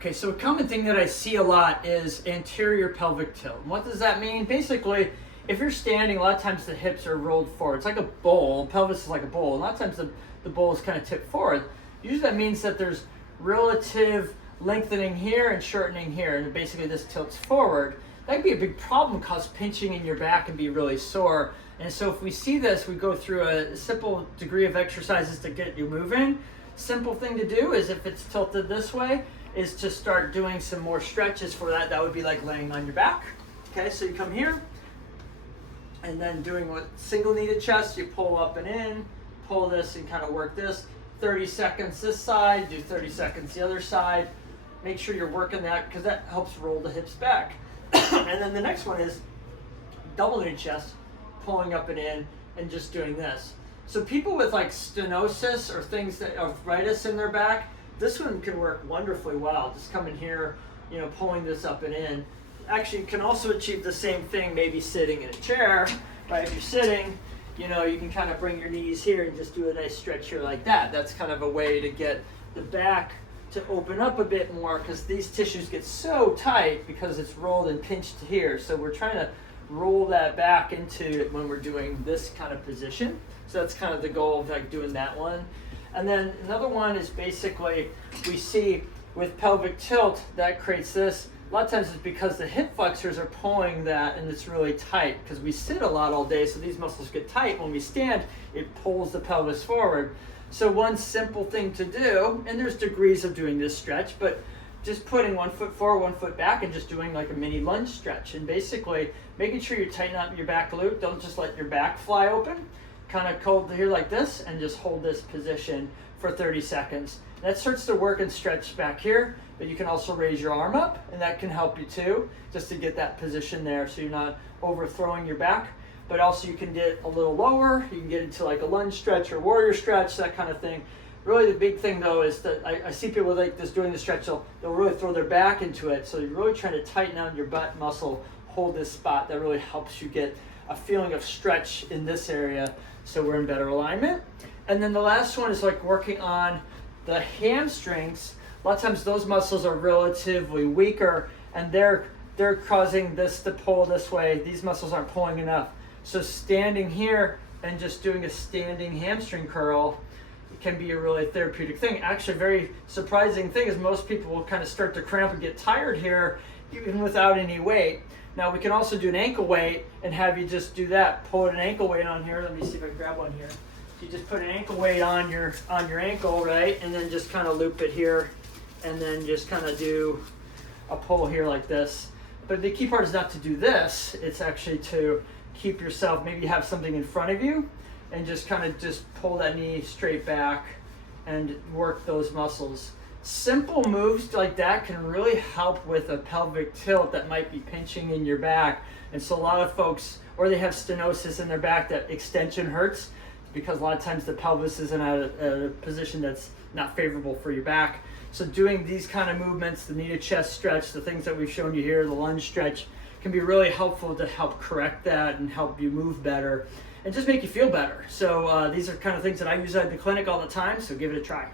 Okay, so a common thing that I see a lot is anterior pelvic tilt. And what does that mean? Basically, if you're standing, a lot of times the hips are rolled forward. It's like a bowl. Pelvis is like a bowl. A lot of times the bowl is kind of tipped forward. Usually that means that there's relative lengthening here and shortening here, and basically this tilts forward. That could be a big problem, cause pinching in your back and be really sore. And so if we see this, we go through a simple degree of exercises to get you moving. Simple thing to do is, if it's tilted this way, is to start doing some more stretches for that. That would be like laying on your back. Okay, so you come here, and then doing what single kneaded chest, you pull up and in, pull this and kind of work this. 30 seconds this side, do 30 seconds the other side. Make sure you're working that because that helps roll the hips back. And then the next one is double kneaded chest, pulling up and in, and just doing this. So people with like stenosis or things that arthritis in their back, this one can work wonderfully well. Just coming here, you know, pulling this up and in. Actually, you can also achieve the same thing maybe sitting in a chair, right? If you're sitting, you know, you can kind of bring your knees here and just do a nice stretch here like that. That's kind of a way to get the back to open up a bit more, because these tissues get so tight because it's rolled and pinched here. So we're trying to roll that back into it when we're doing this kind of position. So that's kind of the goal of like doing that one. And then another one is basically, we see with pelvic tilt that creates this. A lot of times it's because the hip flexors are pulling that and it's really tight, because we sit a lot all day, so these muscles get tight. When we stand, it pulls the pelvis forward. So one simple thing to do, and there's degrees of doing this stretch, but just putting 1 foot forward, 1 foot back, and just doing like a mini lunge stretch, and basically making sure you tighten up your back glute. Don't just let your back fly open. Kind of hold here like this and just hold this position for 30 seconds. That starts to work and stretch back here, but you can also raise your arm up, and that can help you too, just to get that position there so you're not overthrowing your back. But also you can get a little lower. You can get into like a lunge stretch or warrior stretch, that kind of thing. Really the big thing though is that I see people like this doing the stretch, they'll really throw their back into it. So you're really trying to tighten out your butt muscle, hold this spot. That really helps you get a feeling of stretch in this area, so we're in better alignment. And then the last one is like working on the hamstrings. A lot of times those muscles are relatively weaker, and they're causing this to pull this way. These muscles aren't pulling enough. So standing here and just doing a standing hamstring curl can be a really therapeutic thing. Actually, a very surprising thing is most people will kind of start to cramp and get tired here even without any weight. Now we can also do an ankle weight and have you just do that. Pull an ankle weight on here. Let me see if I can grab one here. You just put an ankle weight on your ankle, right? And then just kind of loop it here, and then just kind of do a pull here like this. But the key part is not to do this. It's actually to keep yourself, maybe you have something in front of you, and just kind of just pull that knee straight back and work those muscles. Simple moves like that can really help with a pelvic tilt that might be pinching in your back. And so a lot of folks, or they have stenosis in their back, that extension hurts because a lot of times the pelvis is in a position that's not favorable for your back. So doing these kind of movements, the kneaded chest stretch, the things that we've shown you here, the lunge stretch, can be really helpful to help correct that and help you move better and just make you feel better. So these are kind of things that I use at the clinic all the time, so give it a try.